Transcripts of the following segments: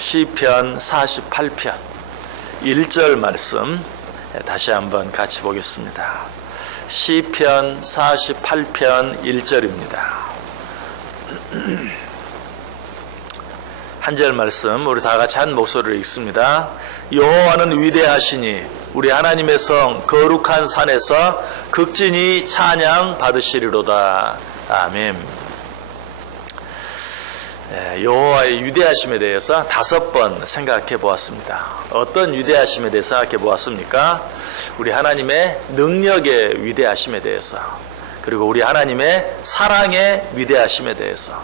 시편 48편 1절 말씀 다시 한번 같이 보겠습니다. 시편 48편 1절입니다. 한 절 말씀 우리 다 같이 한 목소리로 읽습니다. 여호와는 위대하시니 우리 하나님의 성 거룩한 산에서 극진히 찬양 받으시리로다. 아멘. 여호와의 위대하심에 대해서 5번 생각해 보았습니다. 어떤 위대하심에 대해서 생각해 보았습니까? 우리 하나님의 능력의 위대하심에 대해서, 그리고 우리 하나님의 사랑의 위대하심에 대해서,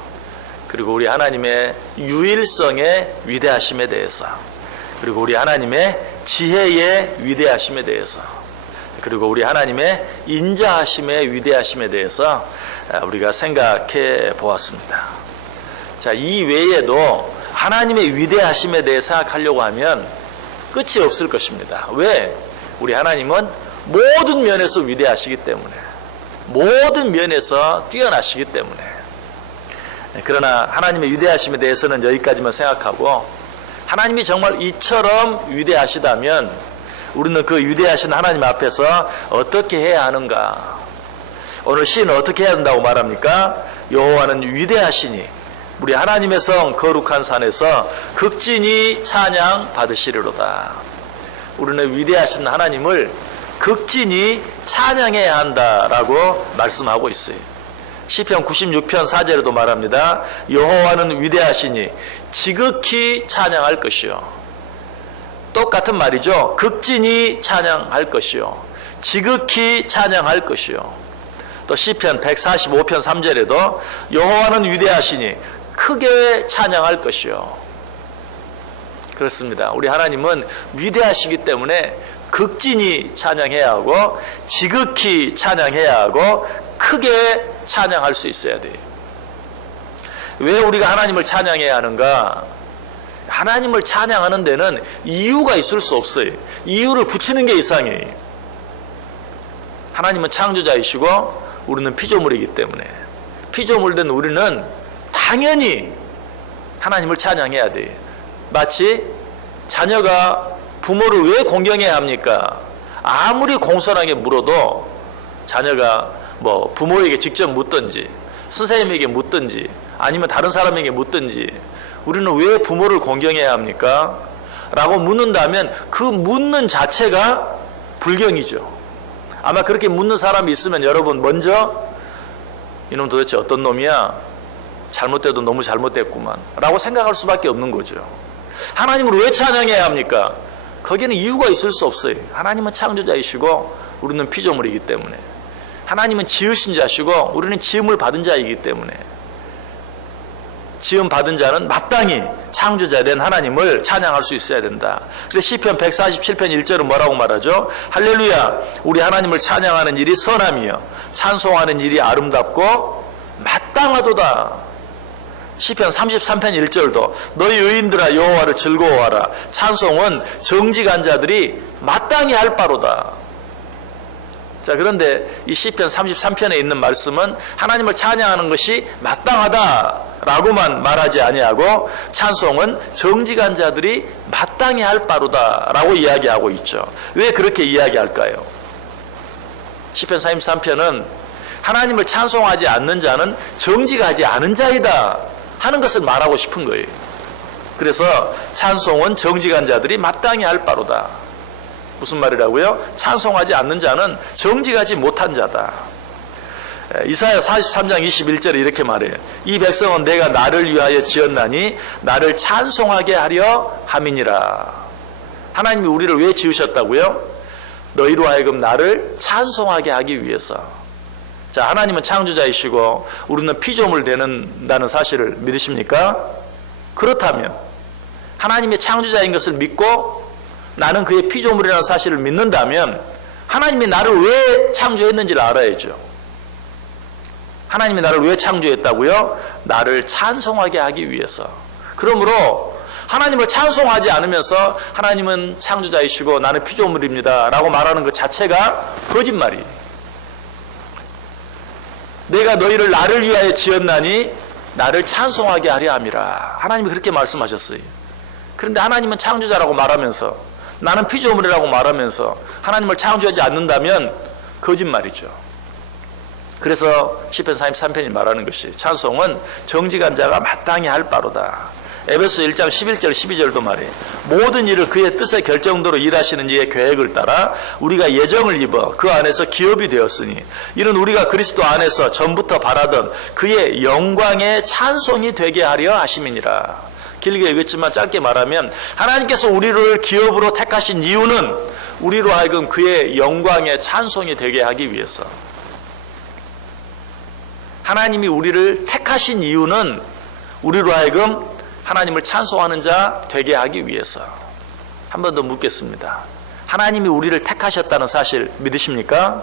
그리고 우리 하나님의 유일성의 위대하심에 대해서, 그리고 우리 하나님의 지혜의 위대하심에 대해서, 그리고 우리 하나님의 인자하심의 위대하심에 대해서 우리가 생각해 보았습니다. 자, 이 외에도 하나님의 위대하심에 대해 생각하려고 하면 끝이 없을 것입니다. 왜? 우리 하나님은 모든 면에서 위대하시기 때문에, 모든 면에서 뛰어나시기 때문에. 그러나 하나님의 위대하심에 대해서는 여기까지만 생각하고, 하나님이 정말 이처럼 위대하시다면 우리는 그 위대하신 하나님 앞에서 어떻게 해야 하는가? 오늘 시인은 어떻게 해야 한다고 말합니까? 여호와는 위대하시니 우리 하나님의 성 거룩한 산에서 극진히 찬양 받으시리로다. 우리는 위대하신 하나님을 극진히 찬양해야 한다라고 말씀하고 있어요. 시편 96편 4절에도 말합니다. 여호와는 위대하시니 지극히 찬양할 것이요. 똑같은 말이죠. 극진히 찬양할 것이요, 지극히 찬양할 것이요. 또 시편 145편 3절에도 여호와는 위대하시니 크게 찬양할 것이요. 그렇습니다. 우리 하나님은 위대하시기 때문에 극진히 찬양해야 하고, 지극히 찬양해야 하고, 크게 찬양할 수 있어야 돼요. 왜 우리가 하나님을 찬양해야 하는가? 하나님을 찬양하는 데는 이유가 있을 수 없어요. 이유를 붙이는 게 이상해요. 하나님은 창조자이시고 우리는 피조물이기 때문에, 피조물 된 우리는 당연히 하나님을 찬양해야 돼요. 마치 자녀가 부모를 왜 공경해야 합니까? 아무리 공손하게 물어도 자녀가 부모에게 직접 묻든지 선생님에게 묻든지 아니면 다른 사람에게 묻든지 우리는 왜 부모를 공경해야 합니까? 라고 묻는다면 그 묻는 자체가 불경이죠. 아마 그렇게 묻는 사람이 있으면 여러분 먼저 이놈 도대체 어떤 놈이야? 잘못돼도 너무 잘못됐구만 라고 생각할 수밖에 없는 거죠. 하나님을 왜 찬양해야 합니까? 거기에는 이유가 있을 수 없어요. 하나님은 창조자이시고 우리는 피조물이기 때문에, 하나님은 지으신 자시고 우리는 지음을 받은 자이기 때문에, 지음 받은 자는 마땅히 창조자 된 하나님을 찬양할 수 있어야 된다. 그래서 시편 147편 1절은 뭐라고 말하죠? 할렐루야, 우리 하나님을 찬양하는 일이 선함이요 찬송하는 일이 아름답고 마땅하도다. 시편 33편 1절도 너희 의인들아 여호와를 즐거워하라. 찬송은 정직한 자들이 마땅히 할 바로다. 자, 그런데 이 시편 33편에 있는 말씀은 하나님을 찬양하는 것이 마땅하다라고만 말하지 아니하고 찬송은 정직한 자들이 마땅히 할 바로다라고 이야기하고 있죠. 왜 그렇게 이야기할까요? 시편 33편은 하나님을 찬송하지 않는 자는 정직하지 않은 자이다 하는 것을 말하고 싶은 거예요. 그래서 찬송은 정직한 자들이 마땅히 할 바로다. 무슨 말이라고요? 찬송하지 않는 자는 정직하지 못한 자다. 이사야 43장 21절에 이렇게 말해요. 이 백성은 내가 나를 위하여 지었나니 나를 찬송하게 하려 함이니라. 하나님이 우리를 왜 지으셨다고요? 너희로 하여금 나를 찬송하게 하기 위해서. 자, 하나님은 창조자이시고 우리는 피조물 되는다는 사실을 믿으십니까? 그렇다면 하나님의 창조자인 것을 믿고 나는 그의 피조물이라는 사실을 믿는다면 하나님이 나를 왜 창조했는지를 알아야죠. 하나님이 나를 왜 창조했다고요? 나를 찬송하게 하기 위해서. 그러므로 하나님을 찬송하지 않으면서 하나님은 창조자이시고 나는 피조물입니다 라고 말하는 것 자체가 거짓말이에요. 내가 너희를 나를 위하여 지었나니 나를 찬송하게 하려 함이라. 하나님이 그렇게 말씀하셨어요. 그런데 하나님은 창조자라고 말하면서, 나는 피조물이라고 말하면서 하나님을 창조하지 않는다면 거짓말이죠. 그래서 시편 43편이 말하는 것이, 찬송은 정직한 자가 마땅히 할 바로다. 에베소 1장 11절 12절도 말해, 모든 일을 그의 뜻의 결정대로 일하시는 이의 계획을 따라 우리가 예정을 입어 그 안에서 기업이 되었으니 이는 우리가 그리스도 안에서 전부터 바라던 그의 영광의 찬송이 되게 하려 하심이니라. 길게 읽었지만 짧게 말하면, 하나님께서 우리를 기업으로 택하신 이유는 우리로 하여금 그의 영광의 찬송이 되게 하기 위해서. 하나님이 우리를 택하신 이유는 우리로 하여금 하나님을 찬송하는 자 되게 하기 위해서. 한 번 더 묻겠습니다. 하나님이 우리를 택하셨다는 사실 믿으십니까?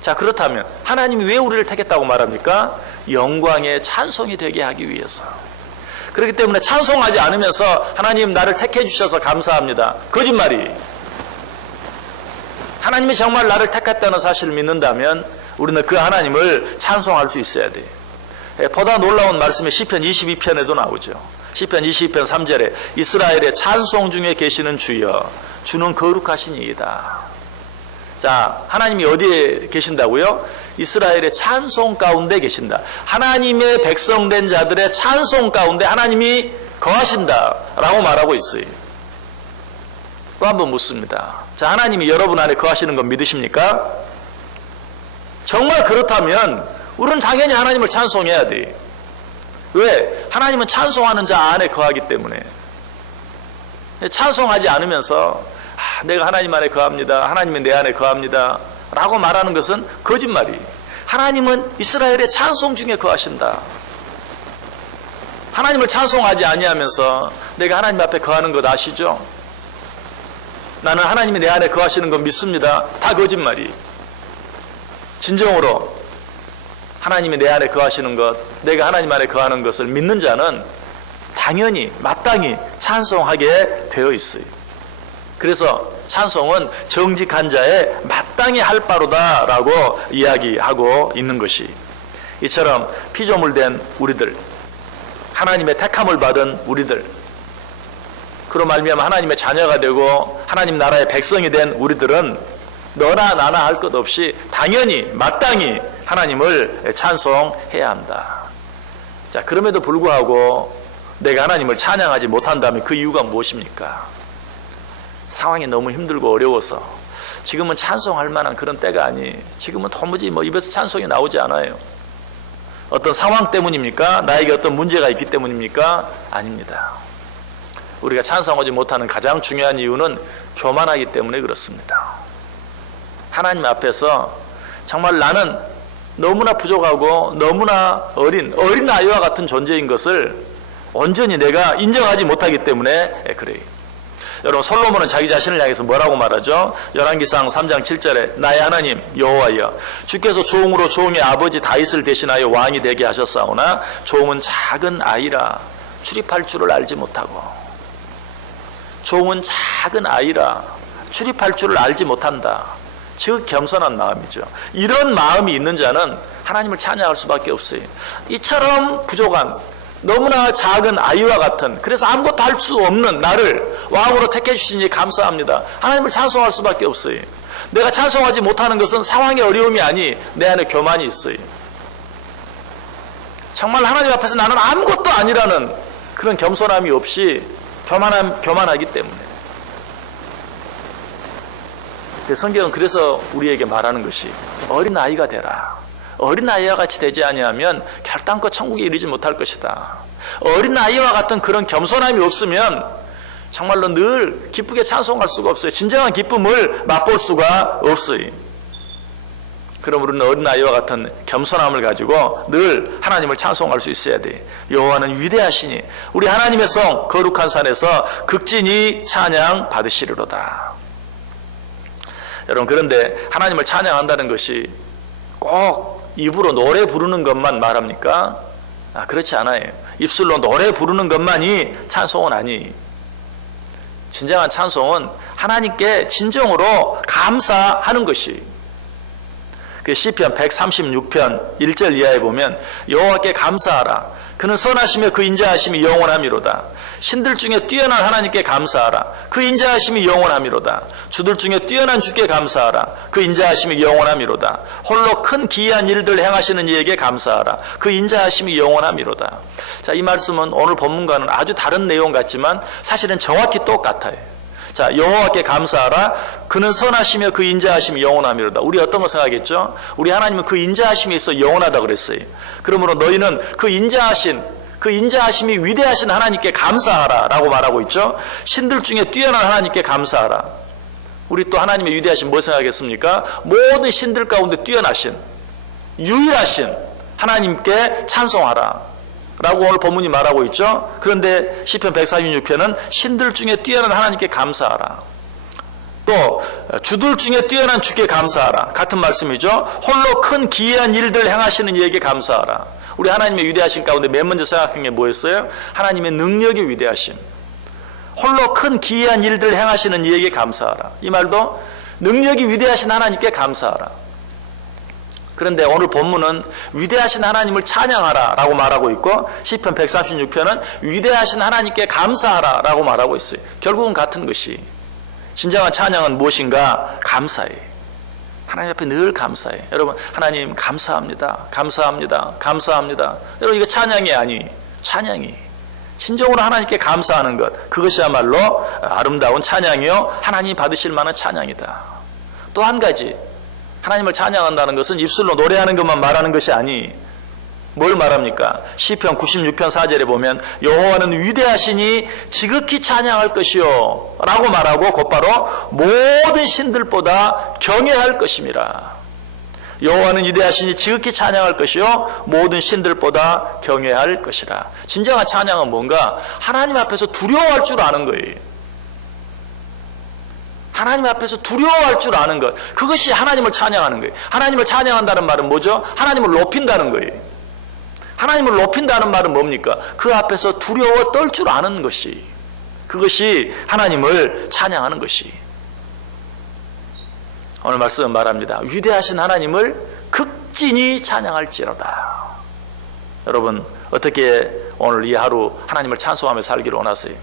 자, 그렇다면 하나님이 왜 우리를 택했다고 말합니까? 영광의 찬송이 되게 하기 위해서. 그렇기 때문에 찬송하지 않으면서 하나님 나를 택해 주셔서 감사합니다, 거짓말이. 하나님이 정말 나를 택했다는 사실을 믿는다면 우리는 그 하나님을 찬송할 수 있어야 돼요. 보다 놀라운 말씀이 시편 22편에도 나오죠. 시편 22편 3절에 이스라엘의 찬송 중에 계시는 주여, 주는 거룩하신 이이다. 자, 하나님이 어디에 계신다고요? 이스라엘의 찬송 가운데 계신다. 하나님의 백성된 자들의 찬송 가운데 하나님이 거하신다라고 말하고 있어요. 또 한 번 묻습니다. 자, 하나님이 여러분 안에 거하시는 건 믿으십니까? 정말 그렇다면 우리는 당연히 하나님을 찬송해야 돼. 왜? 하나님은 찬송하는 자 안에 거하기 때문에. 찬송하지 않으면서 내가 하나님 안에 거합니다, 하나님은 내 안에 거합니다 라고 말하는 것은 거짓말이. 하나님은 이스라엘의 찬송 중에 거하신다. 하나님을 찬송하지 아니하면서 내가 하나님 앞에 거하는 것 아시죠? 나는 하나님이 내 안에 거하시는 건 믿습니다, 다 거짓말이. 진정으로 하나님이 내 안에 거하시는 것, 내가 하나님 안에 거하는 것을 믿는 자는 당연히 마땅히 찬송하게 되어 있어요. 그래서 찬송은 정직한 자의 마땅히 할 바로다라고 이야기하고 있는 것이, 이처럼 피조물 된 우리들, 하나님의 택함을 받은 우리들, 그로 말미암아 하나님의 자녀가 되고 하나님 나라의 백성이 된 우리들은 너나 나나 할 것 없이 당연히 마땅히 하나님을 찬송해야 한다. 자, 그럼에도 불구하고 내가 하나님을 찬양하지 못한다면 그 이유가 무엇입니까? 상황이 너무 힘들고 어려워서, 지금은 찬송할 만한 그런 때가 아니, 지금은 도무지 입에서 찬송이 나오지 않아요. 어떤 상황 때문입니까? 나에게 어떤 문제가 있기 때문입니까? 아닙니다. 우리가 찬송하지 못하는 가장 중요한 이유는 교만하기 때문에 그렇습니다. 하나님 앞에서 정말 나는 너무나 부족하고 너무나 어린 아이와 같은 존재인 것을 온전히 내가 인정하지 못하기 때문에 그래요. 여러분, 솔로몬은 자기 자신을 향해서 뭐라고 말하죠? 열왕기상 3장 7절에 나의 하나님 여호와여, 주께서 종으로 종의 아버지 다윗을 대신하여 왕이 되게 하셨사오나 종은 작은 아이라 출입할 줄을 알지 못하고. 종은 작은 아이라 출입할 줄을 알지 못한다. 즉 겸손한 마음이죠. 이런 마음이 있는 자는 하나님을 찬양할 수밖에 없어요. 이처럼 부족한, 너무나 작은 아이와 같은, 그래서 아무것도 할 수 없는 나를 왕으로 택해 주시니 감사합니다, 하나님을 찬송할 수밖에 없어요. 내가 찬송하지 못하는 것은 상황의 어려움이 아니 내 안에 교만이 있어요. 정말 하나님 앞에서 나는 아무것도 아니라는 그런 겸손함이 없이 교만하기 때문에. 성경은 그래서 우리에게 말하는 것이 어린아이가 되라. 어린아이와 같이 되지 아니하면 결단코 천국에 이르지 못할 것이다. 어린아이와 같은 그런 겸손함이 없으면 정말로 늘 기쁘게 찬송할 수가 없어요. 진정한 기쁨을 맛볼 수가 없어요. 그럼 우리는 어린아이와 같은 겸손함을 가지고 늘 하나님을 찬송할 수 있어야 돼. 여호와는 위대하시니 우리 하나님의 성 거룩한 산에서 극진히 찬양 받으시리로다. 여러분, 그런데 하나님을 찬양한다는 것이 꼭 입으로 노래 부르는 것만 말합니까? 그렇지 않아요. 입술로 노래 부르는 것만이 찬송은 아니. 진정한 찬송은 하나님께 진정으로 감사하는 것이. 그 시편 136편 1절 이하에 보면 여호와께 감사하라. 그는 선하시며 그 인자하심이 영원함이로다. 신들 중에 뛰어난 하나님께 감사하라. 그 인자하심이 영원함이로다. 주들 중에 뛰어난 주께 감사하라. 그 인자하심이 영원함이로다. 홀로 큰 기이한 일들 행하시는 이에게 감사하라. 그 인자하심이 영원함이로다. 자, 이 말씀은 오늘 본문과는 아주 다른 내용 같지만 사실은 정확히 똑같아요. 자, 여호와께 감사하라. 그는 선하시며 그 인자하심이 영원함이로다. 우리 어떤 거 생각했죠? 우리 하나님은 그 인자하심에 있어 영원하다 그랬어요. 그러므로 너희는 그 인자하심이 위대하신 하나님께 감사하라 라고 말하고 있죠. 신들 중에 뛰어난 하나님께 감사하라. 우리 또 하나님의 위대하심 뭐 생각하겠습니까? 모든 신들 가운데 뛰어나신 유일하신 하나님께 찬송하라 라고 오늘 본문이 말하고 있죠. 그런데 시편 146편은 신들 중에 뛰어난 하나님께 감사하라. 또 주들 중에 뛰어난 주께 감사하라. 같은 말씀이죠. 홀로 큰 기이한 일들 행하시는 이에게 감사하라. 우리 하나님의 위대하신 가운데 맨 먼저 생각한 게 뭐였어요? 하나님의 능력의 위대하심. 홀로 큰 기이한 일들 행하시는 이에게 감사하라. 이 말도 능력이 위대하신 하나님께 감사하라. 그런데 오늘 본문은 위대하신 하나님을 찬양하라 라고 말하고 있고 시편 136편은 위대하신 하나님께 감사하라 라고 말하고 있어요. 결국은 같은 것이, 진정한 찬양은 무엇인가? 감사해. 하나님 앞에 늘 감사해. 여러분, 하나님 감사합니다. 감사합니다. 감사합니다. 여러분, 이거 찬양이 아니, 찬양이 진정으로 하나님께 감사하는 것, 그것이야말로 아름다운 찬양이요 하나님이 받으실 만한 찬양이다. 또 한 가지, 하나님을 찬양한다는 것은 입술로 노래하는 것만 말하는 것이 아니, 뭘 말합니까? 시편 96편 4절에 보면 여호와는 위대하시니 지극히 찬양할 것이요 라고 말하고 곧바로 모든 신들보다 경외할 것임이라. 여호와는 위대하시니 지극히 찬양할 것이요 모든 신들보다 경외할 것이라. 진정한 찬양은 뭔가? 하나님 앞에서 두려워할 줄 아는 거예요. 하나님 앞에서 두려워할 줄 아는 것, 그것이 하나님을 찬양하는 거예요. 하나님을 찬양한다는 말은 뭐죠? 하나님을 높인다는 거예요. 하나님을 높인다는 말은 뭡니까? 그 앞에서 두려워 떨 줄 아는 것이, 그것이 하나님을 찬양하는 것이. 오늘 말씀은 말합니다. 위대하신 하나님을 극진히 찬양할지어다. 여러분, 어떻게 오늘 이 하루 하나님을 찬송하며 살기를 원하세요?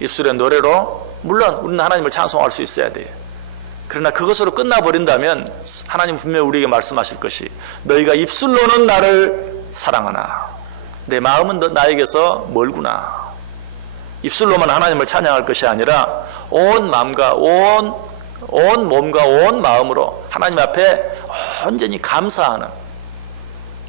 입술의 노래로 물론 우리는 하나님을 찬송할 수 있어야 돼요. 그러나 그것으로 끝나버린다면 하나님 분명히 우리에게 말씀하실 것이, 너희가 입술로는 나를 사랑하나 내 마음은 나에게서 멀구나. 입술로만 하나님을 찬양할 것이 아니라 온 마음과 온 몸과 온 마음으로 하나님 앞에 온전히 감사하는,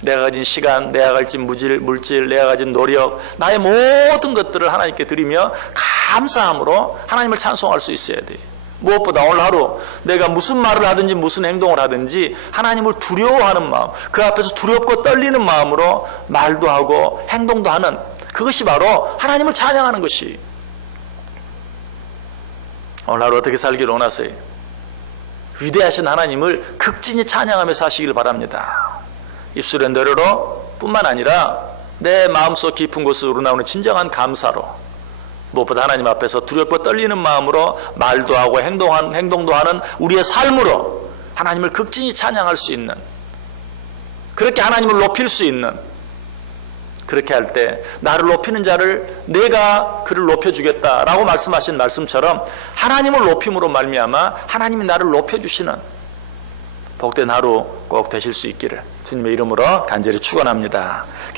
내가 가진 시간, 내가 가진 물질, 내가 가진 노력, 나의 모든 것들을 하나님께 드리며 감사함으로 하나님을 찬송할 수 있어야 돼요. 무엇보다 오늘 하루 내가 무슨 말을 하든지 무슨 행동을 하든지 하나님을 두려워하는 마음, 그 앞에서 두렵고 떨리는 마음으로 말도 하고 행동도 하는, 그것이 바로 하나님을 찬양하는 것이. 오늘 하루 어떻게 살기를 원하세요? 위대하신 하나님을 극진히 찬양하며 사시길 바랍니다. 입술의 노래로 뿐만 아니라 내 마음속 깊은 곳으로 나오는 진정한 감사로, 무엇보다 하나님 앞에서 두렵고 떨리는 마음으로 말도 하고 행동도 하는 우리의 삶으로 하나님을 극진히 찬양할 수 있는, 그렇게 하나님을 높일 수 있는, 그렇게 할 때 나를 높이는 자를 내가 그를 높여주겠다라고 말씀하신 말씀처럼 하나님을 높임으로 말미암아 하나님이 나를 높여주시는 복된 하루 꼭 되실 수 있기를 주님의 이름으로 간절히 축원합니다.